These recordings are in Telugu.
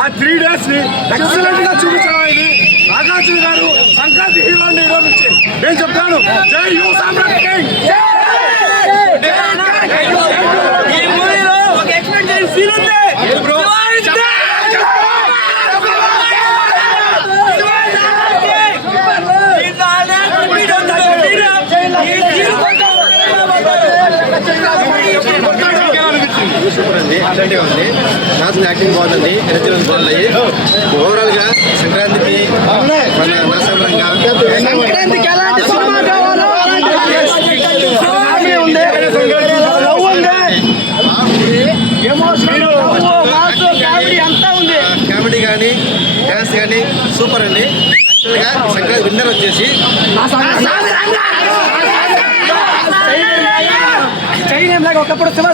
ఆ 3 days ని ఎక్సలెంట్ గా చూపించడం ఇది. నాగార్జున గారు సంక్రాంతి హీరో అండి ఈరోజు నుంచి. నేను చెప్తాను, జై యూ సామ్రాట్ కింగ్. ఈ మూవీలో ఒక ఎక్స్పెక్ట్ చేసిన సీన్ ఉంది. సూపర్ అండి, అట్లాంటివి ఉంది. నాసు యాక్టింగ్ బాగుందండి, ఎనర్జీ బాగున్నాయి. ఓవరాల్ గా సంక్రాంతికి మన నాసంగా సంక్రాంతికి ఎలాంటి సినిమా కావాలో కామెడీ కానీ డ్యాన్స్ కానీ సూపర్ అండి. యాక్చువల్గా సంక్రాంతి విన్నర్ వచ్చేసి ఒకప్పుడు సినిమా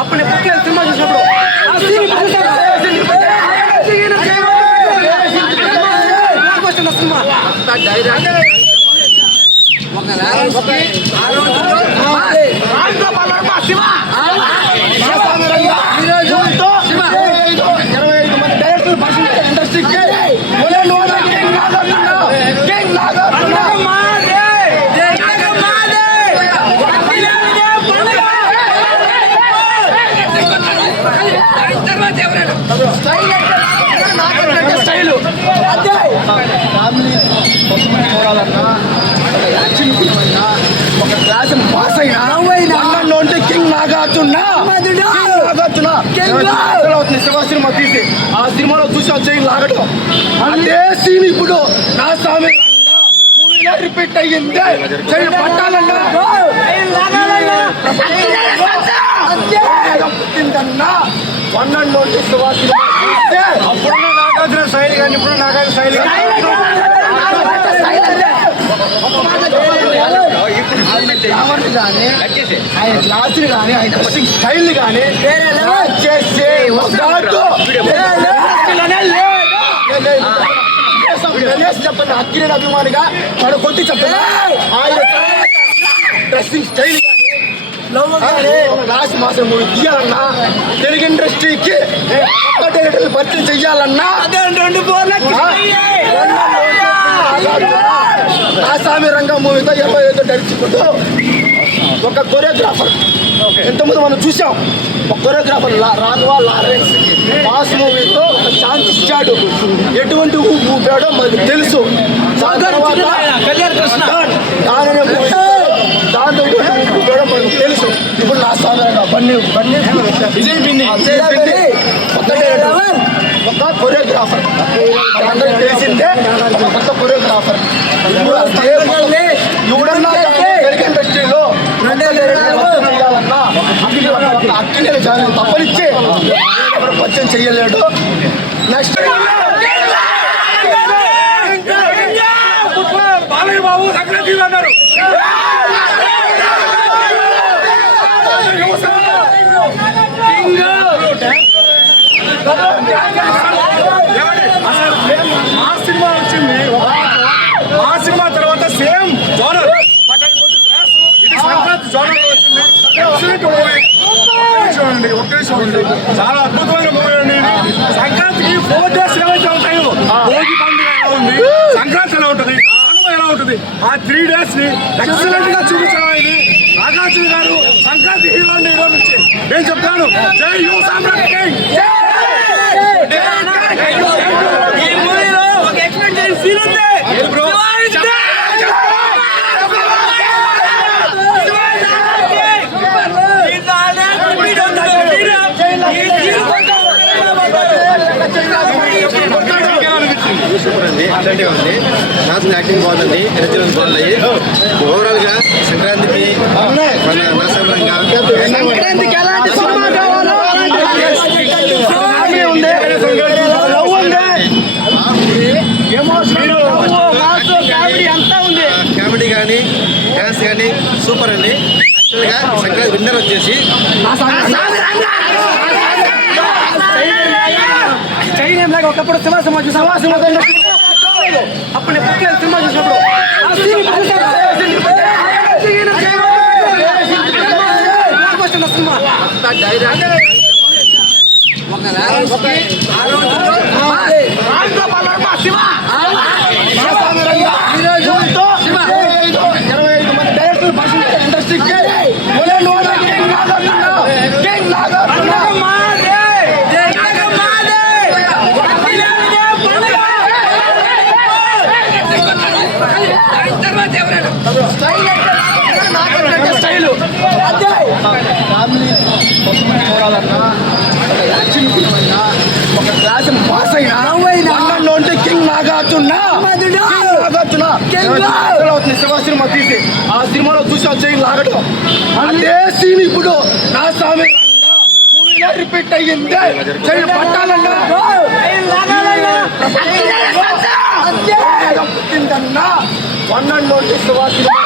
అప్పుడు సినిమా చూసినప్పుడు ఒక క్లాస్ పాస్ అయినా ఉంటే కింగ్ నాగార్జున సినిమా తీసి ఆ సినిమాలో చూసి వచ్చి లాగడం అదే సీన్ ఇప్పుడు నా స్వామి మూవీలో రిపీట్ అయ్యింది. పట్టాలన్నా పుట్టిందన్నా 12 సువాసి అప్పుడున్న నాగార్జున శైలి కానీ ఇప్పుడు నాగార్జున శైలి కానీ ఆయన క్లాసులు కానీ ఆయన డ్రెస్సింగ్ స్టైల్ కానీ చెప్పండి. అక్కిరేని అభిమానిగా మన కొట్టి చెప్పండి. ఆయన డ్రెస్సింగ్ స్టైల్ కానీ లాస్ట్ మాసం మూవీ తీయాలన్నా, తెలుగు ఇండస్ట్రీకి డైరెక్టర్లు పరిచయం చెయ్యాలన్నా ఆసామి రంగ మూవీతో 25 డైరెక్ట్ ఒక కొరియోగ్రాఫర్ ఎంతమంది మనం చూసాం. ఒక కొరియోగ్రాఫర్ రాఘవ లారెన్స్ మాస్ మూవీతో ఒక ఛాన్స్ ఇచ్చాడు. ఎటువంటి ఊపాడో మనకు తెలుసు. దాంతో ఊపాడో మనకు తెలుసు. ఇప్పుడు నా సాధారణ విజయ్ పిన్ని ఒక కొరియోగ్రాఫర్ అందరికి తెలిసిందే. ఒక కొత్త కొరియోగ్రాఫర్ ఎవడన్నా తెలుగు ఇండస్ట్రీలో అక్కినే తప్పనిచ్చి ఎవరు పరిచయం చెయ్యలేడు. నెక్స్ట్ బాలయ్య బాబు సంక్రాంతి అన్నారు. మా సినిమా వచ్చింది, మా సినిమా తర్వాత సేమ్ జోనర్ ఇది సంక్రాంతి జోనర్ వచ్చింది. చూడండి, ఒకే చూడండి, చాలా అద్భుతమైన మూవీ అండి ఇది. సంక్రాంతికి 4 days ఏవైతే ఉంటాయో, భోగి పండుగ ఎలా ఉంది, సంక్రాంతి ఎలా ఉంటుంది, కనుమ ఎలా ఉంటుంది, ఆ 3 days ని ఎక్సలెంట్ గా చూపించడం ఇది. నాగార్జున గారు సంక్రాంతి హీరో అండి ఈరోజు నుంచి. నేను చెప్తాను, జై యూ సామ్రాట్ కింగ్. ఈ మూవీలో ఒక ఎక్స్పెక్ట్ చేసిన సీన్ ఉంది. సూపర్ అండి, అట్లాంటివి ఉంది. నాసు యాక్టింగ్ బాగుందండి, ఎనర్జీ బాగున్నాయి. ఓవరాల్ గా సంక్రాంతికి మన నాసంగా సంక్రాంతికి ఎలాంటి సినిమా కావాలో కామెడీ కానీ డ్యాన్స్ కానీ సూపర్ అండి. యాక్చువల్గా సంక్రాంతి విన్నర్ వచ్చేసి ఒకప్పుడు అప్పుడు సినిమా చూసినప్పుడు సినిమా ఆ రోజుల్లో ఒక క్లాస్ పాస్ అయినా ఉంటే కింగ్ నాగార్జున శివ సినిమా తీసి ఆ సినిమాలో చూసి చైన్ లాగడం అదే సీన్ ఇప్పుడు నా స్వామి మూవీలో రిపీట్ అయ్యింది. చైన్ పట్టాలన్నా పుట్టిందన్నా వన్ నోటి శివ సినిమా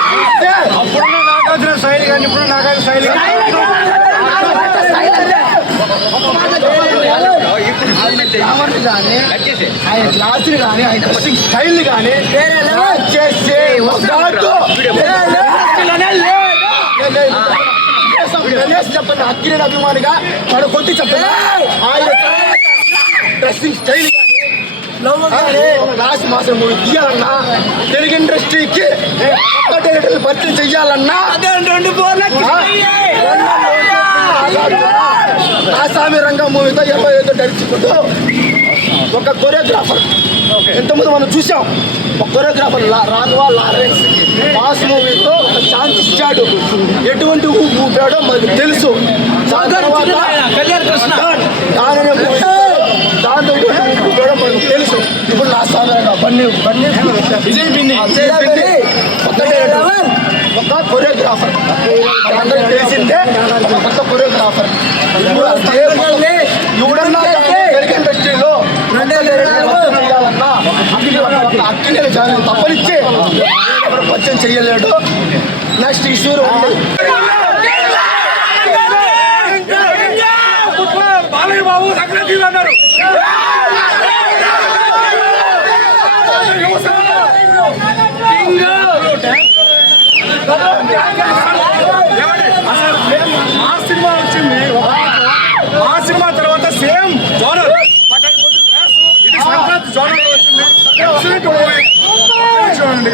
అప్పుడున్న నాగార్జున శైలి కానీ ఇప్పుడు నాగార్జున శైలి కానీ ఆయన క్లాసులు కానీ ఆయన కటింగ్ స్టైల్ కానీ చేసే చెప్పండి అక్కిరేని అభిమానిగా వాడు కొట్టి చెప్పండి ఆయన డ్రెస్సింగ్ స్టైల్ కానీ లాస్ట్ మాసం మూవీ తీయాలన్నా తెలుగు ఇండస్ట్రీకి భర్తీ చెయ్యాలన్నా ఆసామి రంగం మూవీతో 25 నడుచుకుంటూ ఒక కొరియోగ్రాఫర్ ఎంతమంది మనం చూసాం. ఒక కొరియోగ్రాఫర్ రాఘవ లారెన్స్ బాస్ మూవీతో ఒక ఛాన్స్ ఇచ్చాడు. ఎటువంటి ఊపాడో మనకు తెలుసు. దాంతో ఊపాడో మనకు తెలుసు. ఇప్పుడు నా సాధారణంగా విజయ్ బిన్ని ఒక కొరియోగ్రాఫర్ అందరికి తెలిసిందే. కొత్త కొరియోగ్రాఫర్ ఎవడన్నా తెలుగు ఇండస్ట్రీలో అక్కినే తప్పనిచ్చే పరిచయం చెయ్యలేడు. నెక్స్ట్ ఇష్యూ బాలయ్య బాబు సంక్రాంతి అన్నారు. ఆ సినిమా వచ్చింది. ఆ సినిమా తర్వాత సేమ్ జోనర్ ఇది సంక్రాంతి జోనర్ వచ్చింది. చూడండి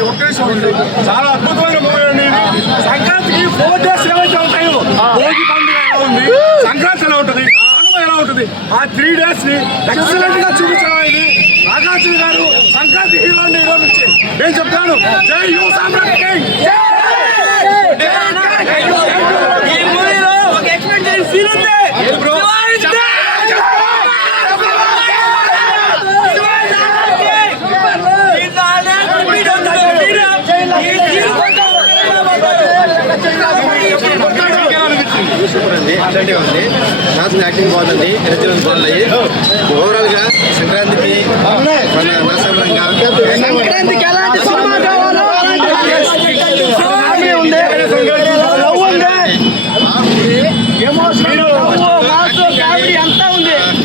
చాలా అద్భుతమైన మూవీ అండి ఇది. సంక్రాంతికి 4 days ఏవైతే ఉంటాయో భోగి పండుగ ఎలా ఉంది, సంక్రాంతి ఎలా ఉంటుంది, కనుమ ఎలా ఉంటుంది, ఆ 3 days ని ఎక్సలెంట్ గా చూపించడం ఇది. నాగార్జున గారు సంక్రాంతి హీరో అండి. ఈరోజు నుంచి నేను చెప్తాను జై యూ సంక్రాంతి. ఈ మూవీలో ఒక ఎక్స్పెక్ట్ చేసిన సీన్ ఉంది. సూపర్ అండి, అట్లాంటివి ఉంది. నాసిన యాక్టింగ్ బాగుందండి, ఎనర్జీ బాగున్నాయి. ఓవరాల్ గా సంక్రాంతికి మన నాసంగా సంక్రాంతికి ఎలాంటి సినిమా కావాలో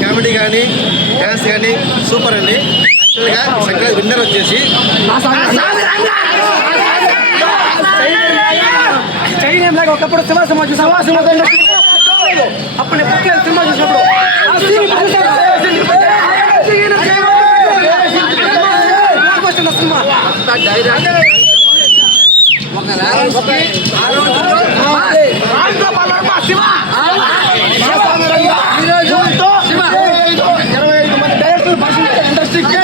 కామెడీ కానీ డ్యాన్స్ కానీ సూపర్ అండి. యాక్చువల్గా సంక్రాంతి విన్నర్ వచ్చేసి ఒకప్పుడు సినిమా అప్పుడు సినిమా చూసినప్పుడు ఆ రోజుల్లో ఇండస్ట్రీకి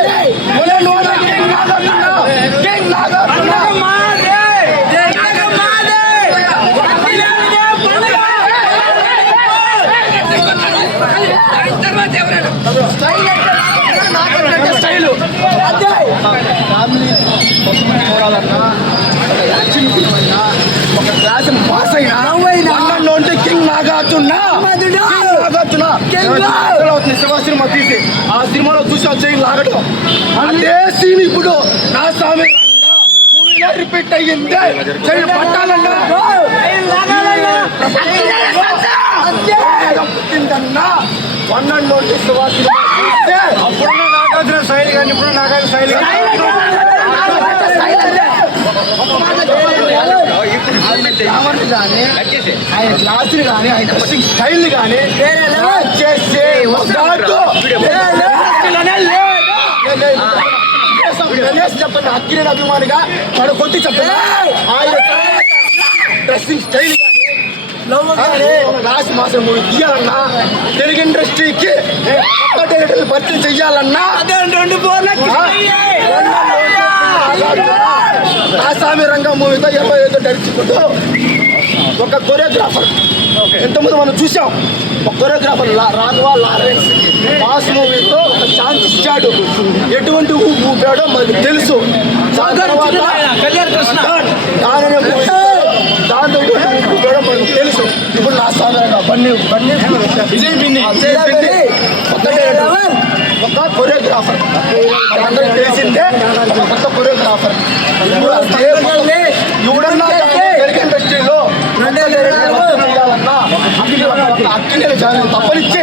స్టైల్ ఫ్యామిలీ చూడాలన్నా ఒక యాక్షన్ ఫిల్మ్ అయినా ఒక క్లాస్ పాస్ అయినా ఉంటే కింగ్ నాగార్జున శివ సినిమా తీసి ఆ సినిమాలో చూసి చైన్ లాగడం అదే సీన్ ఇప్పుడు నా స్వామి మూవీలో రిపీట్ అయ్యింది. చైన్ పట్టాలన్నా పుట్టిందన్నా వన్ నోటి శివ సినిమా అప్పుడున్న నాగార్జున శైలి కానీ ఇప్పుడు నాగార్జున శైలి గ్లామర్ని కానీ ఆయన క్లాసులు కానీ ఆయన డ్రెస్సింగ్ స్టైల్ కానీ చేసే గణేష్ చెప్పండి అక్కిరేని అభిమానిగా తన కొట్టి చెప్పండి ఆయన డ్రెస్సింగ్ స్టైల్ కానీ క్లాస్ మాసం మూవీ తీయాలన్నా తెలుగు ఇండస్ట్రీకి కొత్త డైరెక్టర్లు భర్తీ చెయ్యాలన్నా ఆసామి రంగం మూవీతో 25 డైరెక్ట్ ఒక కొరియోగ్రాఫర్ ఎంతమంది మనం చూసాం. ఒక కొరియోగ్రాఫర్ రాఘవ లారెన్స్ బాస్ మూవీతో ఒక ఛాన్స్ ఇచ్చాడు. ఎటువంటి ఊపాడో మనకు తెలుసు. దాంతో ఊపాడో మనకు తెలుసు. ఇప్పుడు నా సాధారణ బన్నీ విజయ్ బిన్ని ఒక కొరియోగ్రాఫర్ అందరికి తెలిసిందే. కొత్త కొరియోగ్రాఫర్ ఎవడన్నా తెలుగు ఇండస్ట్రీలో చేయాలన్నా అక్కినే తప్పనిచ్చే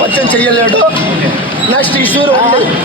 పరిచయం చెయ్యలేడు. Next issue